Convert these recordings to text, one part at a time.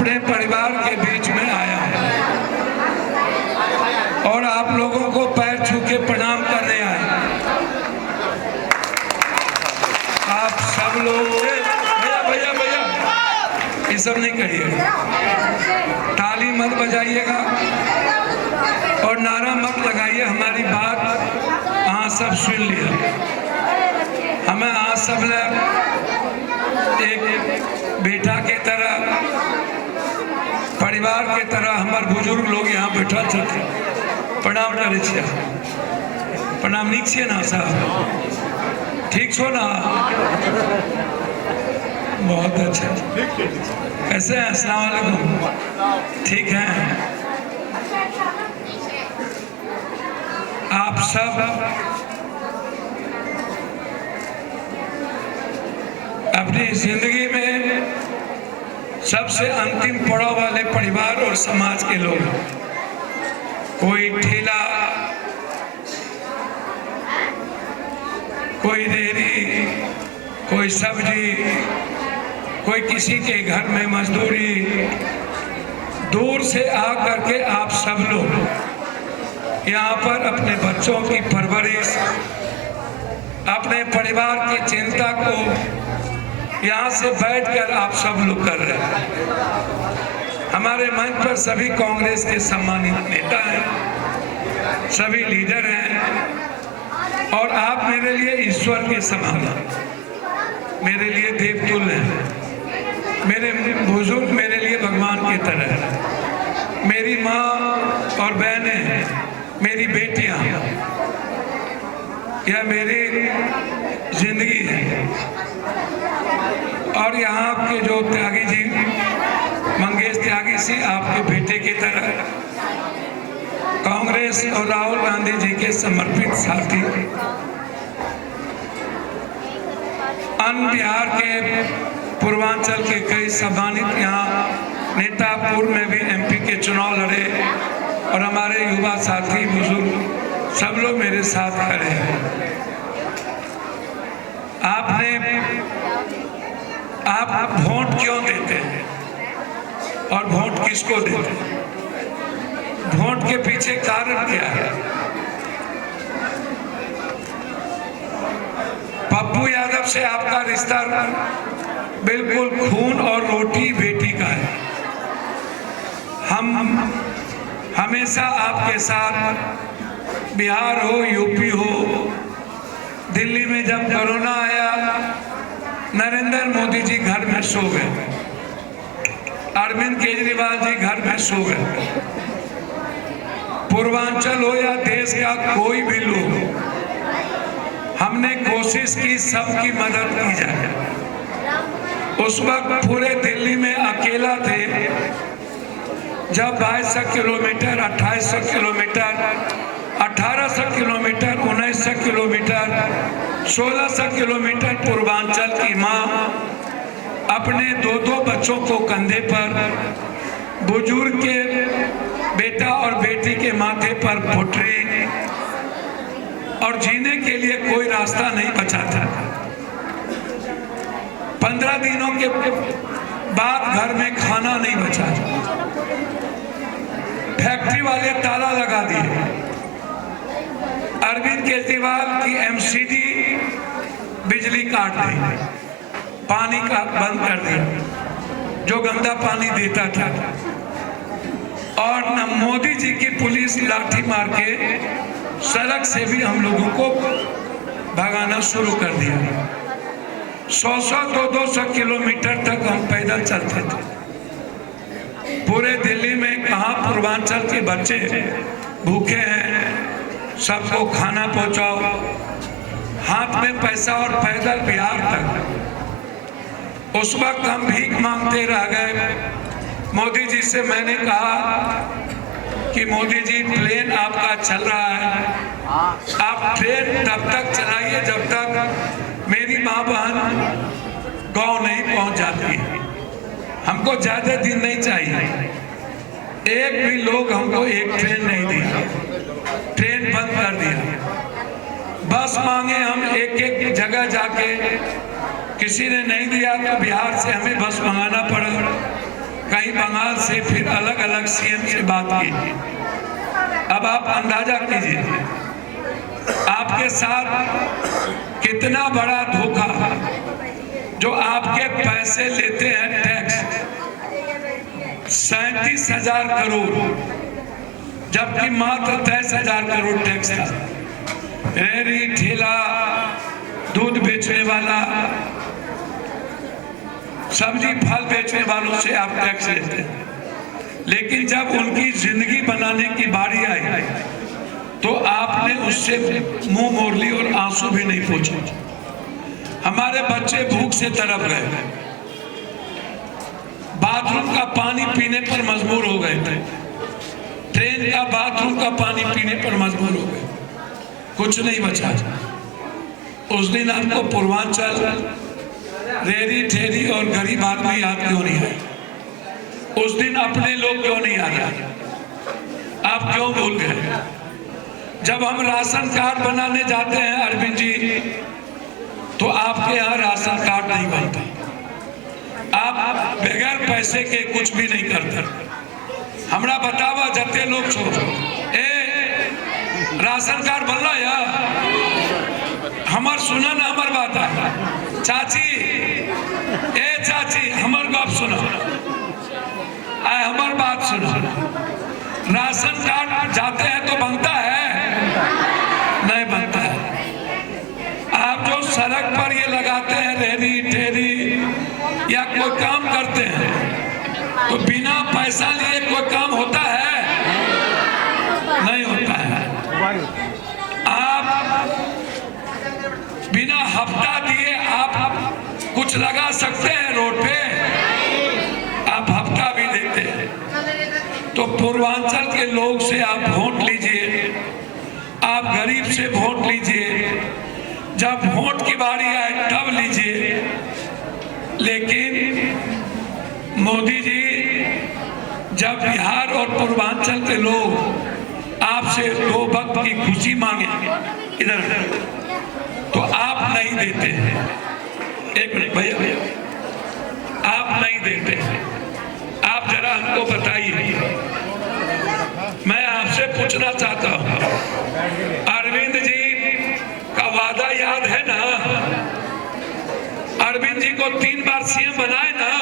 अपने परिवार के बीच में आया हूं और आप लोगों को पैर छू के प्रणाम करने आया। आप सब लोग भैया भैया ये सब नहीं करिएगा, ताली मत बजाइएगा और नारा मत लगाइए। हमारी बात हाँ सब सुन लिया। हमें आज सब एक बेटा के तरह, परिवार के तरह हमारे बुजुर्ग लोग यहाँ बैठल छथिन। प्रणाम करे छियै, प्रणाम नीक छियै ना साहब, ठीक छो ना? बहुत अच्छा, कैसे हैं? अस्सलाम वालेकुम, ठीक हैं? आप सब अपनी जिंदगी में सबसे अंतिम पड़ाव वाले परिवार और समाज के लोग, कोई ठेला, कोई रेहड़ी, कोई सब्जी, कोई किसी के घर में मजदूरी, दूर से आकर के आप सब लोग यहाँ पर अपने बच्चों की परवरिश, अपने परिवार की चिंता को यहाँ से बैठकर आप सब लोग कर रहे हैं। हमारे मंच पर सभी कांग्रेस के सम्मानित नेता हैं, सभी लीडर हैं और आप मेरे लिए ईश्वर के समान हैं, मेरे लिए देवतुल्य हैं। मेरे बुजुर्ग मेरे लिए भगवान की तरह है। मेरी माँ और बहनें, मेरी बेटियाँ, यह मेरी जिंदगी है। और यहाँ के जो त्यागी जी, मंगेश त्यागी जी, आपके बेटे की तरह, कांग्रेस और राहुल गांधी जी के समर्पित साथी, अन्य बिहार के पूर्वांचल के कई सम्मानित यहाँ नेता, पूर्व में भी एमपी के चुनाव लड़े, और हमारे युवा साथी, बुजुर्ग, सब लोग मेरे साथ खड़े हैं। आप वोट क्यों देते हैं और वोट किसको देते हैं? वोट के पीछे कारण क्या है? पप्पू यादव से आपका रिश्ता बिल्कुल खून और रोटी बेटी का है। हम हमेशा आपके साथ, बिहार हो, यूपी हो, दिल्ली में जब कोरोना आया, नरेंद्र मोदी जी घर में सो गए, अरविंद केजरीवाल जी घर में सो गए। पूर्वांचल हो या देश का कोई भी लोग, हमने कोशिश की सबकी मदद की जाए। उस वक्त पूरे दिल्ली में अकेला थे जब 2200 kilometre, 2800 kilometre, 1800 kilometre, 1900 kilometre, 1600 kilometre Purvanchal की माँ अपने दो बच्चों को कंधे पर, बुजुर्ग के बेटा और बेटी के माथे पर पुटरी, और जीने के लिए कोई रास्ता नहीं बचा था। 15 दिनों के बाद घर में खाना नहीं बचा। फैक्ट्री वाले ताला लगा दिए। अरविंद केजरीवाल की एमसीडी बिजली काट दी, पानी का बंद कर दिया, जो गंदा पानी देता था। और न मोदी जी की पुलिस लाठी मार के सड़क से भी हम लोगों को भगाना शुरू कर दिया। 100-200 किलोमीटर तक हम पैदल चलते थे। पूरे दिल्ली में कहाँ पूर्वांचल के बच्चे भूखे हैं, सबको खाना पहुंचाओ, हाथ में पैसा और पैदल बिहार तक। उस वक्त हम भीख मांगते रह गए। मोदी जी से मैंने कहा कि मोदी जी, प्लेन आपका चल रहा है, आप ट्रेन तब तक चलाइए जब तक मेरी माँ बहन गांव नहीं पहुंच जाती है। हमको ज्यादा दिन नहीं चाहिए। एक भी लोग हमको एक ट्रेन नहीं दी, ट्रेन बंद कर दिया। बस मांगे हम एक एक जगह जाके, किसी ने नहीं दिया तो बिहार से हमें बस मंगाना पड़ा। कहीं आई बंगाल से, फिर अलग अलग सीएम से बात की। अब आप अंदाजा कीजिए आपके साथ कितना बड़ा धोखा, जो आपके पैसे लेते हैं टैक्स 37,000 करोड़, जबकि मात्र 10,000 करोड़ टैक्स था। रेहड़ी ठेला, दूध बेचने वाला, सब्जी फल बेचने वालों से आप टैक्स लेते हैं, लेकिन जब उनकी जिंदगी बनाने की बारी आई तो आपने उससे मुंह मोड़ ली और आंसू भी नहीं पोंछे। हमारे बच्चे भूख से तड़प गए, बाथरूम का पानी पीने पर मजबूर हो गए थे, ट्रेन का बाथरूम का पानी पीने पर मजबूर हो गए, कुछ नहीं बचा। उस दिन आपको पूर्वांचल, रेहड़ी ठेरी और गरीब आदमी याद क्यों नहीं आए? उस दिन अपने लोग क्यों नहीं आ रहे? आप क्यों भूल गए? जब हम राशन कार्ड बनाने जाते हैं अरविंद जी, तो आपके यहाँ राशन कार्ड नहीं बनता, आप बगैर पैसे के कुछ भी नहीं करते। हमरा बतावा जते लोग छोड़ो, राशन कार्ड बनला या हमार सुना ना, हमार बात है चाची, चाची हमार बात सुनो, हमार बात सुनो। राशन कार्ड जाते हैं तो बनता है? नहीं बनता है। आप जो सड़क पर ये लगाते हैं रेहड़ी ठेरी या कोई काम करते हैं, तो बिना पैसा लिए कोई काम होता है? नहीं होता है। आप बिना हफ्ता दिए आप कुछ लगा सकते हैं रोड पे? आप हफ्ता भी देते हैं। तो पूर्वांचल के लोग से आप वोट लीजिए, आप गरीब से वोट लीजिए, जब वोट की बारी आए तब लीजिए। लेकिन मोदी जी, जब बिहार और पूर्वांचल के लोग आपसे 2 वक्त की खुशी मांगे इधर, तो आप नहीं देते हैं। एक मिनट भैया, आप नहीं देते हैं। आप जरा हमको बताइए, मैं आपसे पूछना चाहता हूं, अरविंद जी का वादा याद है ना? अरविंद जी को 3 बार सीएम बनाए ना?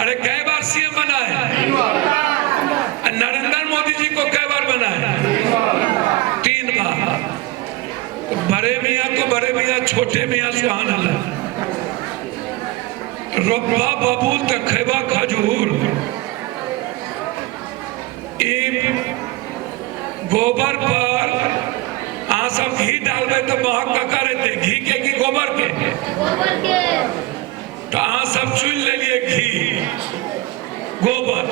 अरे कई बार सीएम बनाए? नरेंद्र मोदी जी को कई बार बनाए? 3 बार। बड़े मियाँ तो बड़े मियाँ, छोटे मियाँ सुहान अल्लाह। रोबा बबूल तक खेबा खजूर, गोबर पर आ सब घी डालबे तो महक का रहते, घी के कि गोबर के? तो आ सब चुन ले लिए घी गोबर।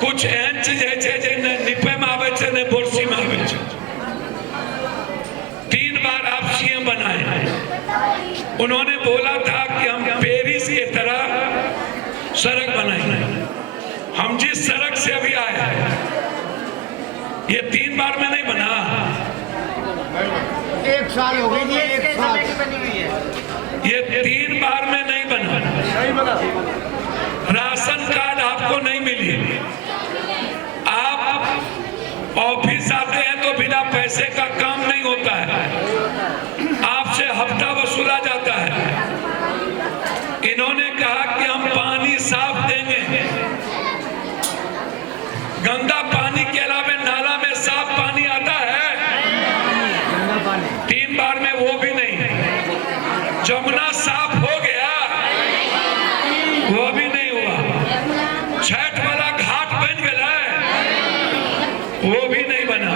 कुछ एहन चीज है जे ने निपे में आवे छे ने बोरसी में आवे छे। 3 बार आप सीएम बनाए। उन्होंने बोला था कि हम पेरिस की तरह सड़क बनाएंगे। हम जिस सड़क से अभी आए हैं, ये 3 बार में नहीं बना। 1 साल हो गई, 1 साल ये 3 बार में नहीं बना। राशन कार्ड आपको नहीं मिली। आप ऑफिस आते हैं तो बिना पैसे का काम नहीं होता है, आपसे हफ्ता वसूला जाता है। इन्होंने कहा कि हम पानी साफ देंगे, गंदा पानी के अलावा नाला में साफ पानी आता है? 3 बार में वो भी नहीं। जमुना साफ हो गया, वो भी नहीं हुआ। छठ वाला घाट बन गया, वो भी नहीं बना।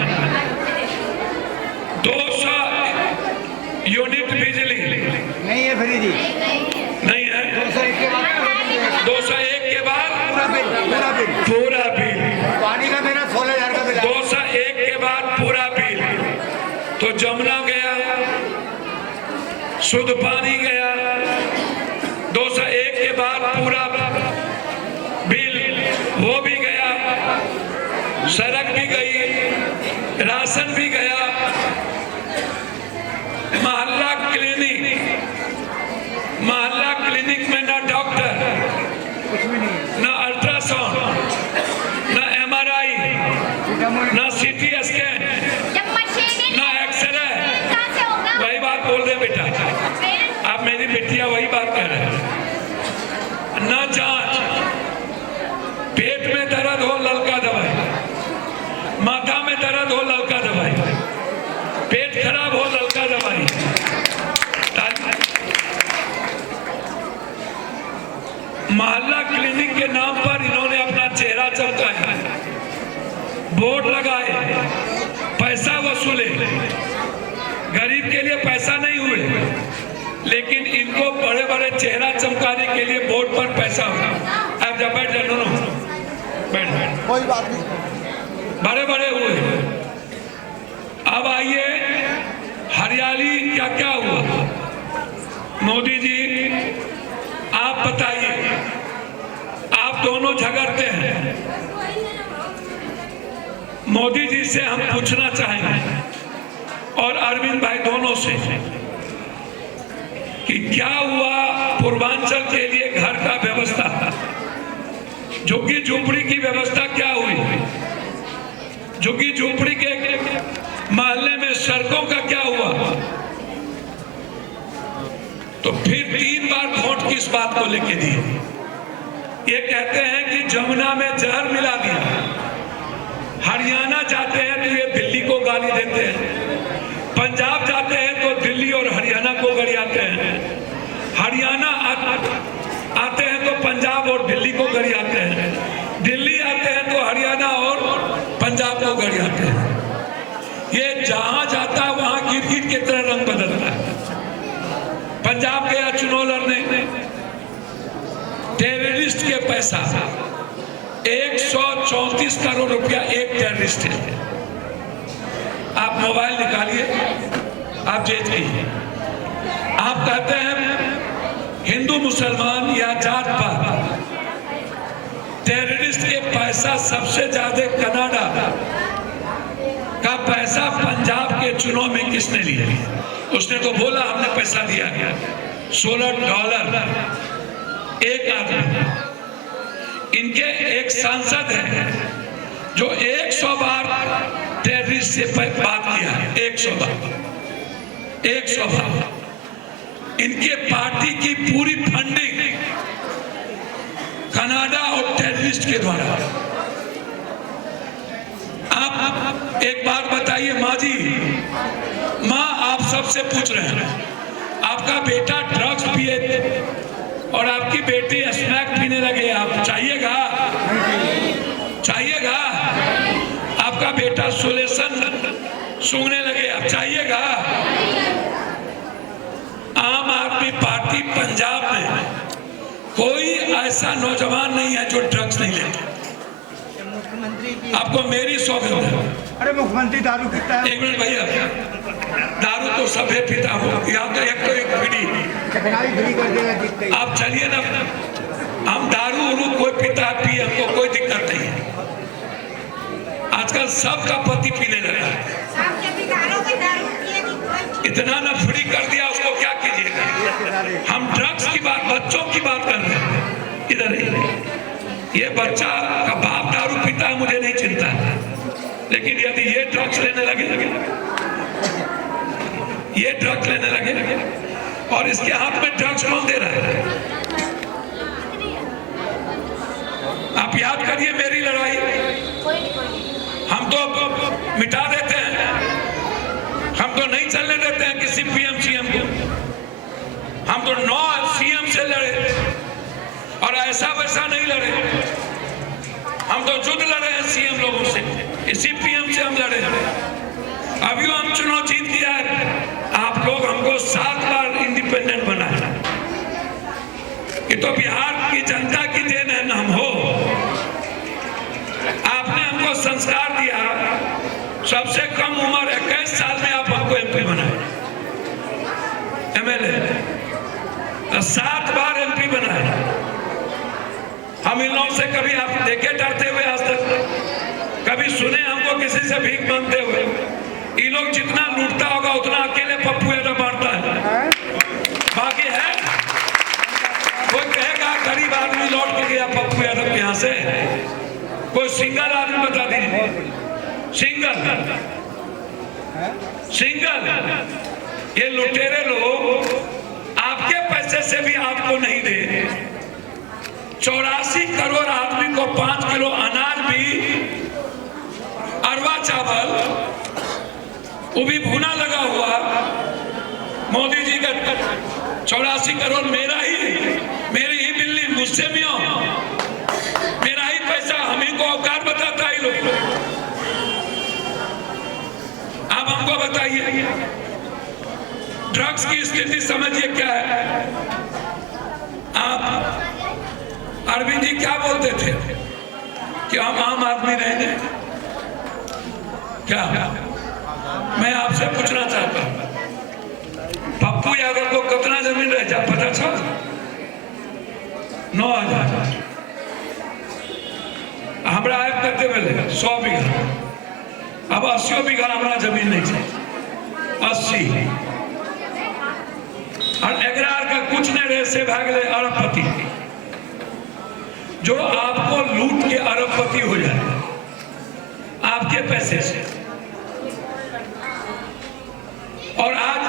कुछ भी नहीं है। ना अल्ट्रासाउंड, ना एमआरआई, ना सीटी स्कैन, जब मशीन ना एक्सरे। कहाँ से होगा? वही बात बोल रहे बेटा, आप मेरी बेटिया वही बात कह रहे हैं। ना जांच, पेट में दर्द हो ललका दवाई, माथा में दर्द हो ललका दवाई, पेट खराब हो ललका दवाई। मोहल्ला क्लिनिक के नाम पर इन्होंने अपना चेहरा चमकाया, बोर्ड लगाए, पैसा वसूले। गरीब के लिए पैसा नहीं हुए, लेकिन इनको बड़े बड़े चेहरा चमकाने के लिए बोर्ड पर पैसा हुआ। अब जब बैठ जाओ, बैठ, कोई बात नहीं। बड़े बड़े हुए। अब आइए, हरियाली क्या क्या हुआ? मोदी जी आप बताइए, आप दोनों झगड़ते हैं। मोदी जी से हम पूछना चाहेंगे और अरविंद भाई दोनों से कि क्या हुआ पूर्वांचल के लिए घर का व्यवस्था, झुग्गी झोपड़ी की व्यवस्था क्या हुई? झुग्गी झोपड़ी के मोहल्ले में सड़कों का क्या हुआ? तो फिर 3 बार वोट किस बात को लेके दिए? ये कहते हैं कि जमुना में जहर मिला दिया। हरियाणा जाते हैं तो ये दिल्ली को गाली देते हैं, पंजाब जाते हैं तो दिल्ली और हरियाणा को गरियाते हैं, हरियाणा आते हैं तो पंजाब और दिल्ली को गरियाते हैं, दिल्ली आते हैं तो हरियाणा और पंजाब को गरियाते हैं। ये जहां जाता है वहां गिरगिट की तरह रंग बदलता है। पंजाब गया चुनाव लड़ने, टेररिस्ट के पैसा 134 करोड़ रुपया एक टेररिस्ट है। आप मोबाइल निकालिए, आप जेल कीजिए। आप कहते हैं हिंदू मुसलमान या जात पात, टेररिस्ट के पैसा सबसे ज्यादा कनाडा का पैसा पंजाब के चुनाव में किसने लिया? उसने तो बोला हमने पैसा दिया है, $16 एक आदमी। इनके एक सांसद है जो 100 बार टेररिस्ट से बात किया है, 100 बार, 100 बार। इनके पार्टी की पूरी फंडिंग कनाडा और टेररिस्ट के द्वारा। आप एक बात बताइए माँ जी, माँ आप सबसे पूछ रहे हैं, आपका बेटा ड्रग्स पिए और आपकी बेटी स्मैक पीने लगे, आप चाहिएगा? चाहिएगा? आपका बेटा सोलेशन सूंघने लगे, आप चाहिएगा? आम आदमी पार्टी पंजाब में कोई ऐसा नौजवान नहीं है जो ड्रग्स नहीं लेते। आपको मेरी सौगंध है। अरे मुख्यमंत्री दारू पीता है। एक मिनट भैया, दारू तो सभी पीता हो, यहाँ तो एक पीढ़ी कर देगा जीतते ही। आप चलिए ना, हम दारू उरू कोई पीता पिए, हमको कोई दिक्कत नहीं है। आजकल सबका पति पीने लगा है, इतना ना फ्री कर दिया, उसको क्या कीजिएगा? हम ड्रग्स की बात, बच्चों की बात कर रहे हैं। इधर ये बच्चा का बाप दारू पीता है, मुझे नहीं चिंता है, लेकिन यदि ये ड्रग्स लेने लगे, ये ड्रग्स लेने लगे और इसके हाथ में ड्रग्स कौन दे रहा है? आप याद करिए मेरी लड़ाई, हम तो मिटा देते हैं, हम तो नहीं चलने देते हैं किसी पीएम सीएम को। हम तो 9 सीएम से लड़े और ऐसा वैसा नहीं लड़े, हम तो युद्ध लड़े हैं सीएम लोगों से, इसी पीएम से हम लड़े। अभी हम चुनाव जीत गया है, आप लोग हमको 7 बार इंडिपेंडेंट बनाए, ये तो बिहार की जनता की देन है ना। हम हो, आपने हमको संस्कार दिया, सबसे कम उम्र 21 साल में आप हमको एमपी बनाए, एमएलए 7 बार एमपी बनाए। हम इन लोगों से कभी आप देखे डरते हुए आज तक? कभी सुने हमको किसी से भीख मांगते हुए? ये लोग जितना लूटता होगा उतना अकेले पप्पू यादव बांटता है, बाकी है कोई कहेगा गरीब आदमी लौट के गया पप्पू यादव यहाँ से? कोई सिंगल आदमी बता दीजिए। सिंगल ये लुटेरे लोग आपके पैसे से भी आपको नहीं दे। 84 करोड़ आदमी को 5 किलो अनाज भी, अरवा चावल, वो भी भुना लगा हुआ। मोदी जी का 84 करोड़ मेरी ही बिल्ली, मुझसे भी हो, मेरा ही पैसा, हम ही को औकात बताता है लोग। आप हमको बताइए ड्रग्स की स्थिति समझिए क्या है। आप अरविंद जी क्या बोलते थे कि हम आम आदमी रहेंगे क्या? मैं आपसे पूछना चाहता हूं, पप्पू यादव को कितना जमीन रह जा पता था? 9,000। हमरा आयब करते पहले 100 बीघा, अब 80 बीघा हमारा जमीन नहीं चाहिए। 80 और एग्रार का कुछ नहीं रहे से भाग गए अरबपति, जो आपको लूट के अरबपति हो जाए आपके पैसे से। और आज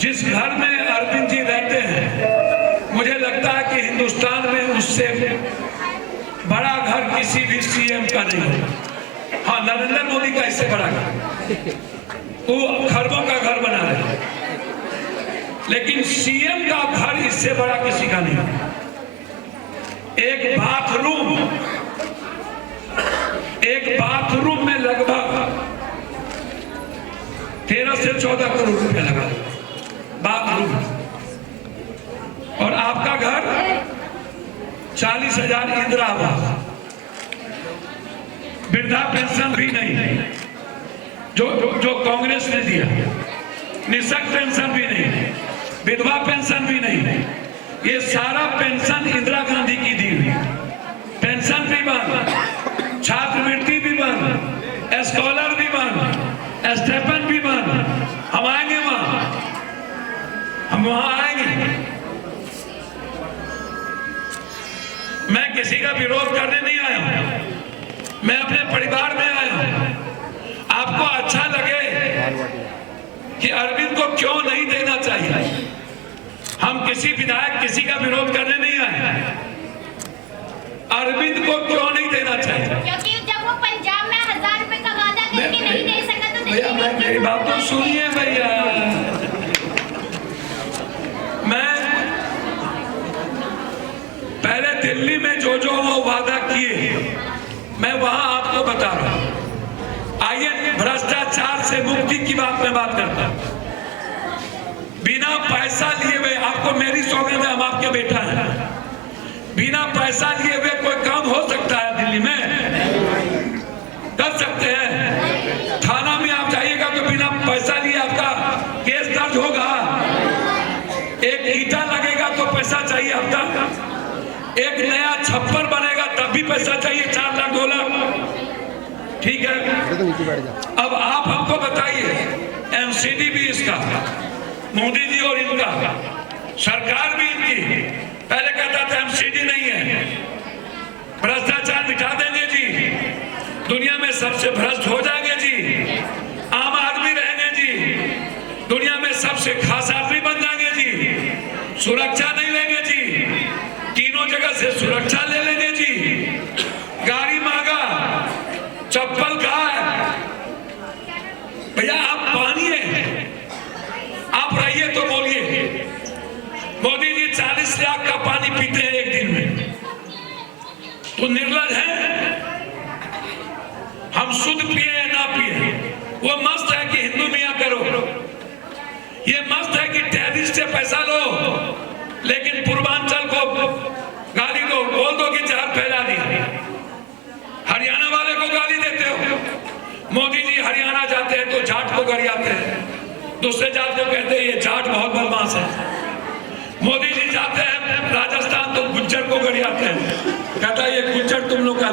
जिस घर में अरविंद जी रहते हैं, मुझे लगता है कि हिंदुस्तान में उससे बड़ा घर किसी भी सीएम का नहीं है। हाँ, नरेंद्र मोदी का इससे बड़ा घर, वो खरबों का घर बना रहे हैं, लेकिन सीएम का घर इससे बड़ा किसी का नहीं है। एक बाथरूम में लगभग 13 से 14 करोड़ रुपया लगा बाथरूम, और आपका घर 40,000 इंदिरा आवास, वृद्धा पेंशन भी नहीं जो कांग्रेस ने दिया, निःशक्त पेंशन भी नहीं, विधवा पेंशन भी नहीं, ये सारा पेंशन इंदिरा गांधी की दी हुई। पेंशन भी बंद, छात्रवृत्ति भी बंद, स्कॉलर भी बंद, स्टेपन भी बंद। हम आएंगे वहां, हम वहां आएंगे। मैं किसी का विरोध करने नहीं आया हूं, मैं अपने परिवार में आया हूं। आपको अच्छा लगे कि अरविंद को क्यों नहीं देना चाहिए, हम किसी विधायक किसी का विरोध करने नहीं आए। अरविंद को क्यों नहीं देना चाहिए? क्योंकि जब वो पंजाब में 1000 रुपए का वादा करके नहीं दे सका तो भैया मेरी बात तो सुनिए भैया। मैं पहले दिल्ली में जो वो वादा किए, मैं वहां आपको बता रहा हूं। आइए भ्रष्टाचार से मुक्ति की बात में बात करता हूं। बिना पैसा लिए हुए, आपको मेरी सौगंध है, हम आपके बेटा हैं, बिना पैसा लिए हुए कोई काम हो सकता है दिल्ली में? कर सकते हैं? थाना में आप जाइएगा तो बिना पैसा लिए आपका केस दर्ज होगा? एक ईटा लगेगा तो पैसा चाहिए आपका? एक नया छप्पर बनेगा तब भी पैसा चाहिए, 4 लाख 2 लाख। ठीक है, अब आप हमको बताइए, एमसीडी भी इसका, मोदी जी और इनका, सरकार भी इनकी, पहले कहता था एमसीडी नहीं है, भ्रष्टाचार मिटा देंगे जी, दुनिया में सबसे भ्रष्ट हो जाएंगे जी, आम आदमी रहेंगे जी, दुनिया में सबसे खास आदमी बन जाएंगे जी, सुरक्षा नहीं लेंगे जी, तीनों जगह से सुरक्षा ले लेंगे जी, गाड़ी मांगा, चप्पल कहा है? भैया आप मानिए, आप रहिए तो बोलिए। मोदी जी 40 लाख का पानी पीते हैं एक दिन में, तो निर्लज है। हम शुद्ध पिए या ना पिए, वो मस्त है कि हिंदू मियां करो, ये मस्त है कि टैरिस से पैसा लो, लेकिन पूर्वांचल को गाली दो, बोल दो कि जहर फैला दिया। हरियाणा वाले को गाली देते हो, मोदी जी हरियाणा जाते हैं तो जाट को गरियाते हैं, दूसरे जात को कहते हैं ये जाट बहुत बदमाश है। मोदी जी जाते हैं राजस्थान तो गुज्जर को गरियाते हैं, कहता है ये गुज्जर तुम लोग का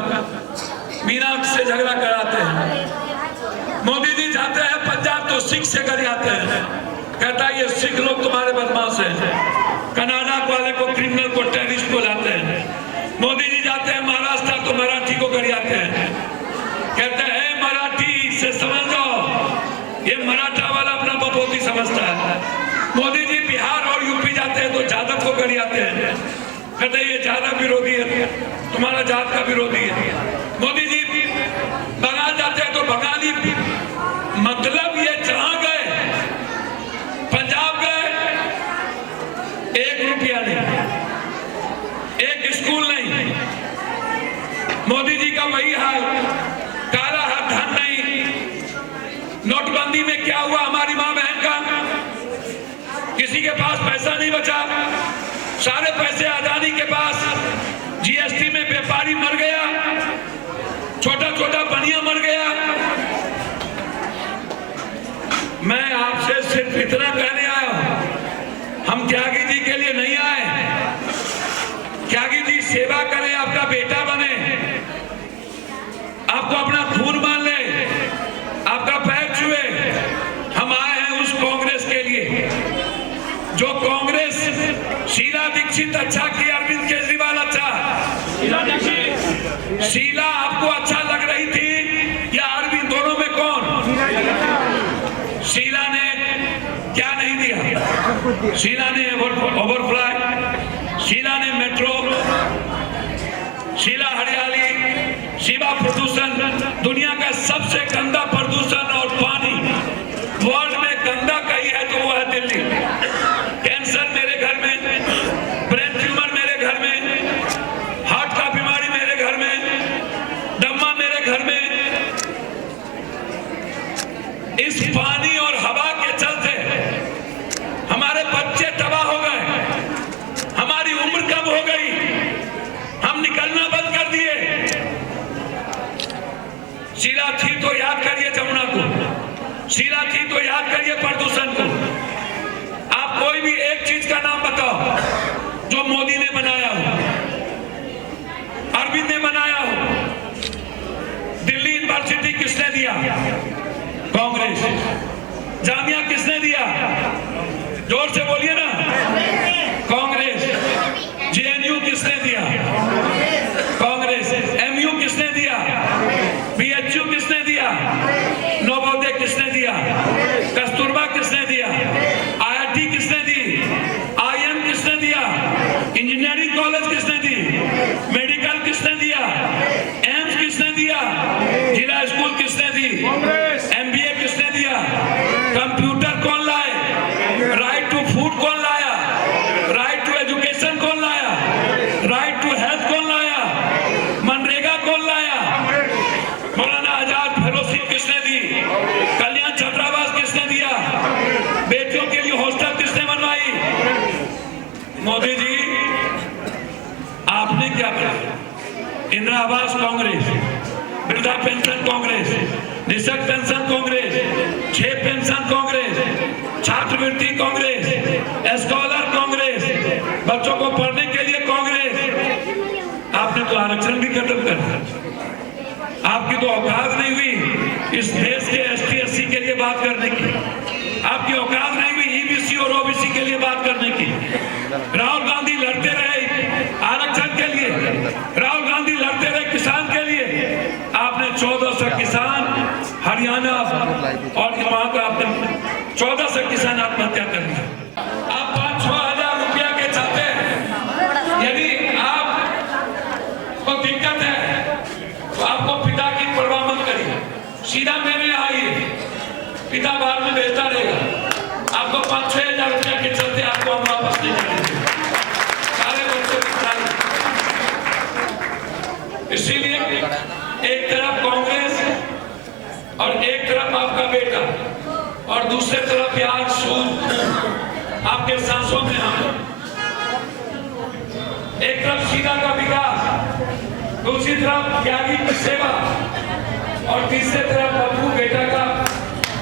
मीना से झगड़ा कराते हैं। मोदी जी जाते हैं पंजाब तो सिख से गरियाते हैं, कहता है ये सिख लोग तुम्हारे बदमाश हैं। कनाडा वाले को क्रिमिनल को टेररिस्ट को लाते हैं। मोदी जी बिहार और यूपी जाते हैं तो जादव को गरियाते हैं, कहते हैं ये जादव विरोधी है, तुम्हारा जात का विरोधी है। मोदी जी बंगाल जाते हैं तो बंगाली, मतलब ये जहां गए, पंजाब गए, 1 रुपया नहीं, 1 स्कूल नहीं। मोदी जी का वही हाल, काला हाथ धन नहीं। नोटबंदी में क्या हुआ हमारी मां बहन का? किसी के पास पैसा नहीं बचा, सारे पैसे अदानी के पास। जीएसटी में व्यापारी मर गया, छोटा छोटा बनिया मर गया। मैं आपसे सिर्फ इतना कहने आया हूं, हम त्यागी जी के लिए नहीं आए। त्यागी जी सेवा करें, आपका बेटा बने, आपको अपना खून मान ले, आपका पैर छुए। हम आए हैं उस कांग्रेस के लिए जो कांग्रेस शीला दीक्षित अच्छा की, अरविंद केजरीवाल अच्छा। शीला आपको अच्छा लग रही थी या अरविंद, दोनों में कौन? शीला ने क्या नहीं दिया? शीला ने ओवरफ्लाई, शीला ने मेट्रो, शीला हरियाली, शीला प्रदूषण। दुनिया का सबसे गंदा प्रदूषण और पानी वर्ल्ड में गंदा कहीं है तो वो है दिल्ली। कैंसर मेरे घर में, ब्रेन ट्यूमर मेरे घर में, हार्ट का बीमारी मेरे घर में, दम्मा मेरे घर में। इस पानी और हवा के चलते हमारे बच्चे तबाह हो गए, हमारी उम्र कम हो गई, हम निकलना बंद कर दिए। शीला थी तो याद करिए जमुना को, शीला थी तो याद करिए प्रदूषण को। आप कोई भी एक चीज का नाम बताओ जो मोदी ने बनाया हो, अरविंद ने बनाया हो। दिल्ली यूनिवर्सिटी किसने दिया? कांग्रेस। जामिया किसने दिया? जोर से बोलिए ना, कांग्रेस। जेएनयू किसने दिया? कांग्रेस। एमयू किसने दिया? बीएचयू किसने दिया? नवोदय किसने दिया? कस्तूरबा किसने दिया? आईआईटी किसने दी? आईएम किसने दिया? इंजीनियरिंग कॉलेज किसने दी? मेडिकल किसने दिया? एम्स किसने दिया? जिला स्कूल किसने दी? एमबीए किसने दिया? कंप्यूटर कौन लाए? राइट टू फूड कौन लाया? राइट टू एजुकेशन कौन लाया? राइट टू हेल्थ कौन लाया? मनरेगा कौन लाया? मौलाना आजाद फेलोशिप किसने दी? कल्याण छात्रावास किसने दिया? बेटियों के लिए हॉस्टल किसने बनवाई? मोदी जी आपने क्या बनाया? इंदिरा आवास कांग्रेस, वृद्धा पेंशन कांग्रेस, निःशक्त पेंशन कांग्रेस, 6 पेंशन कांग्रेस, छात्रवृत्ति कांग्रेस, स्कॉलर कांग्रेस, बच्चों को पढ़ने के लिए कांग्रेस। आपने तो आरक्षण भी खत्म कर दिया। आपकी तो औकात नहीं हुई इस देश के एसटी एससी के लिए बात करने की, आपकी औकात नहीं हुई ईबीसी और ओबीसी के लिए बात करने की। राहुल गांधी लड़ते रहे आरक्षण के लिए, राहुल गांधी लड़ते रहे किसान के लिए। आपने 1400 किसान हरियाणा और वहां का आपने 1400 किसान आत्महत्या कर दिया। आप 5-6 हजार रुपया के चाहते हैं। यदि आपको दिक्कत है तो आपको पिता की परवाह मत करिए, सीधा मेरे यहाँ आइए, पिता बाहर में बेचता रहेगा। आपको 5-6 हजार रुपया के चलते आपको हम वापस नहीं करेंगे, सारे बच्चों की पढ़ाई। इसीलिए एक तरफ कांग्रेस और एक तरफ आपका बेटा और दूसरे तरफ प्याज सूद आपके सांसों में हम। एक तरफ सीधा का विकास, दूसरी तरफ त्यागी की सेवा और तीसरे तरफ बब्बू बेटा का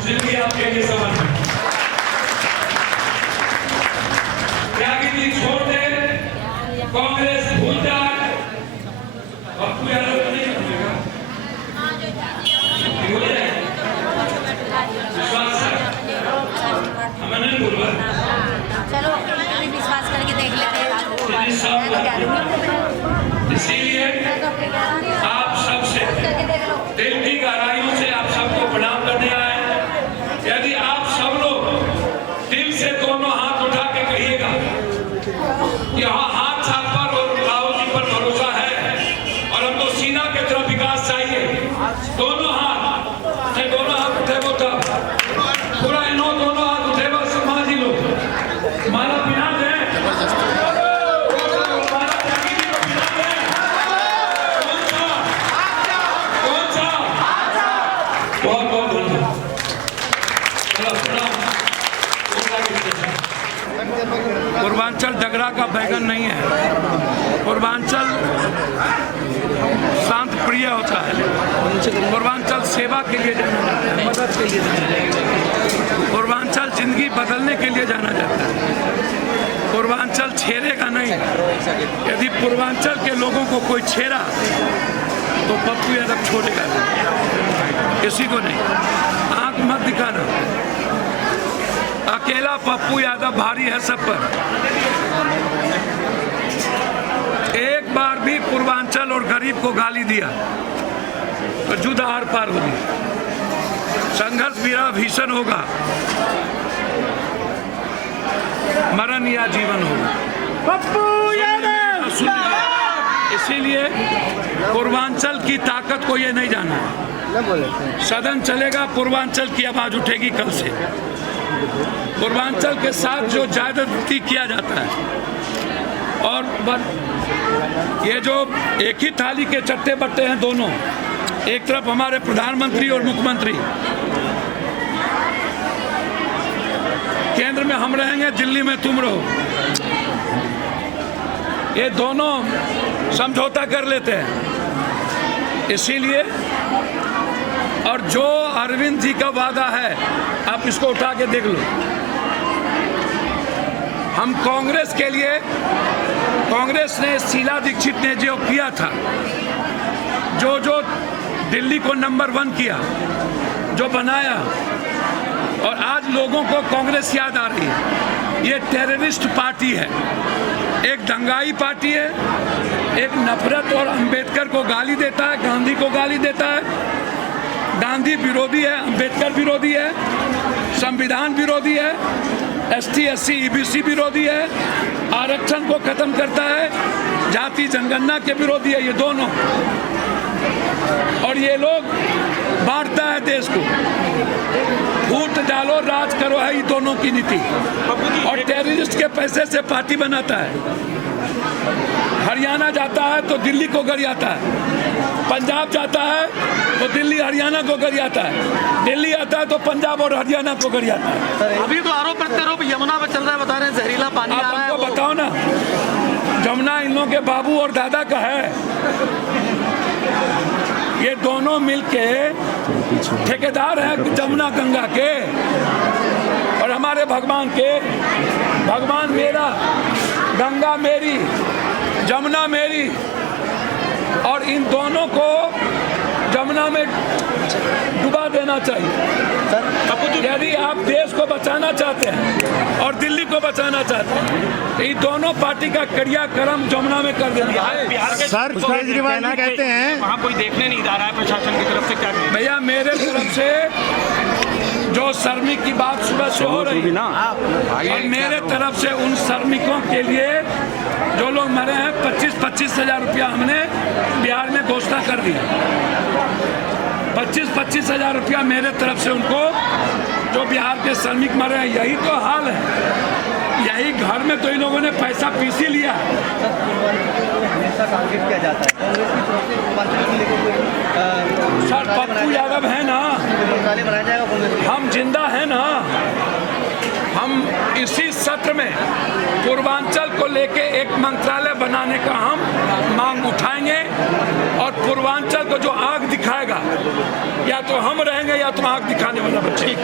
जिंदगी आपके लिए समर्पित। त्यागी जी छोड़ दे, कांग्रेस भूल जाए, बब्बू यादव नहीं भूलेगा, भूल जाए। विश्वास है, हमें नहीं भूलना। चलो विश्वास करके देख लेते हैं। इसीलिए आप सबसे दिल की गहराइयों से आप सबको प्रणाम करने आए। यदि आप सब लोग दिल से दोनों हाथ पूर्वांचल शांत प्रिय होता है, पूर्वांचल सेवा के लिए जाना जाता है, मदद के लिए जाना जाता है, पूर्वांचल जिंदगी बदलने के लिए जाना जाता है। पूर्वांचल छेड़ेगा नहीं। यदि पूर्वांचल के लोगों को कोई छेड़ा तो पप्पू यादव छोड़ेगा नहीं, किसी को नहीं। आंख मत दिखाना, अकेला पप्पू यादव भारी है सब पर। एक बार भी पूर्वांचल और गरीब को गाली दिया तो जुदा आर पार होगी, संघर्ष मेरा भीषण होगा, मरण या जीवन होगा। पप्पू यादव इसीलिए पूर्वांचल की ताकत को ये नहीं जाना। सदन चलेगा, पूर्वांचल की आवाज उठेगी कल से। पूर्वांचल के साथ जो ज्यादती किया जाता है और ये जो एक ही थाली के चट्टे बट्टे हैं दोनों, एक तरफ हमारे प्रधानमंत्री और मुख्यमंत्री, केंद्र में हम रहेंगे, दिल्ली में तुम रहो, ये दोनों समझौता कर लेते हैं। इसीलिए और जो अरविंद जी का वादा है, आप इसको उठा के देख लो। हम कांग्रेस के लिए, कांग्रेस ने शीला दीक्षित ने जो किया था, जो जो दिल्ली को नंबर 1 किया, जो बनाया, और आज लोगों को कांग्रेस याद आ रही है। ये टेररिस्ट पार्टी है, एक दंगाई पार्टी है, एक नफरत और अंबेडकर को गाली देता है, गांधी को गाली देता है। गांधी विरोधी है, अंबेडकर विरोधी है, संविधान विरोधी है, ST SC EBC विरोधी है, आरक्षण को खत्म करता है, जाति जनगणना के विरोधी है, ये दोनों। और ये लोग बांटता है देश को, फूट डालो राज करो है ये दोनों की नीति। और टेररिस्ट के पैसे से पार्टी बनाता है। हरियाणा जाता है तो दिल्ली को गरियाता है, पंजाब जाता है तो दिल्ली हरियाणा को गरियाता है, दिल्ली आता है तो पंजाब और हरियाणा को गरियाता है। अभी तो आरोप प्रत्यारोप यमुना पे चल रहा है, बता रहे हैं जहरीला पानी आ रहा है। आपको बताओ ना, जमुना इन लोगों के बाबू और दादा का है। ये दोनों मिलके ठेकेदार हैं जमुना गंगा के और हमारे भगवान के। भगवान मेरा, गंगा मेरी, जमुना मेरी, और इन दोनों को जमुना में डुबा देना चाहिए। यदि आप देश को बचाना चाहते हैं और दिल्ली को बचाना चाहते हैं तो ये दोनों पार्टी का क्रियाक्रम जमुना में कर देना है। सर केजरीवाल जी कहते हैं वहाँ कोई देखने नहीं जा रहा है प्रशासन की तरफ से, क्या करें? भैया मेरे तरफ से जो श्रमिक की बात सुबह से हो रही है, और मेरे तरफ से उन श्रमिकों के लिए जो लोग मरे हैं 25-25 हज़ार रुपया हमने बिहार में घोषणा कर दी। 25-25 हज़ार रुपया मेरे तरफ से उनको, जो बिहार के श्रमिक मरे हैं। यही तो हाल है, यही घर में तो इन लोगों ने पैसा पीस ही लिया। सर पप्पू यादव है ना, हम जिंदा है ना। हम इसी सत्र में पूर्वांचल को लेके एक मंत्रालय बनाने का हम मांग उठाएंगे, और पूर्वांचल को जो आग दिखाएगा, या तो हम रहेंगे या तो आग दिखाने वाला बच्चे।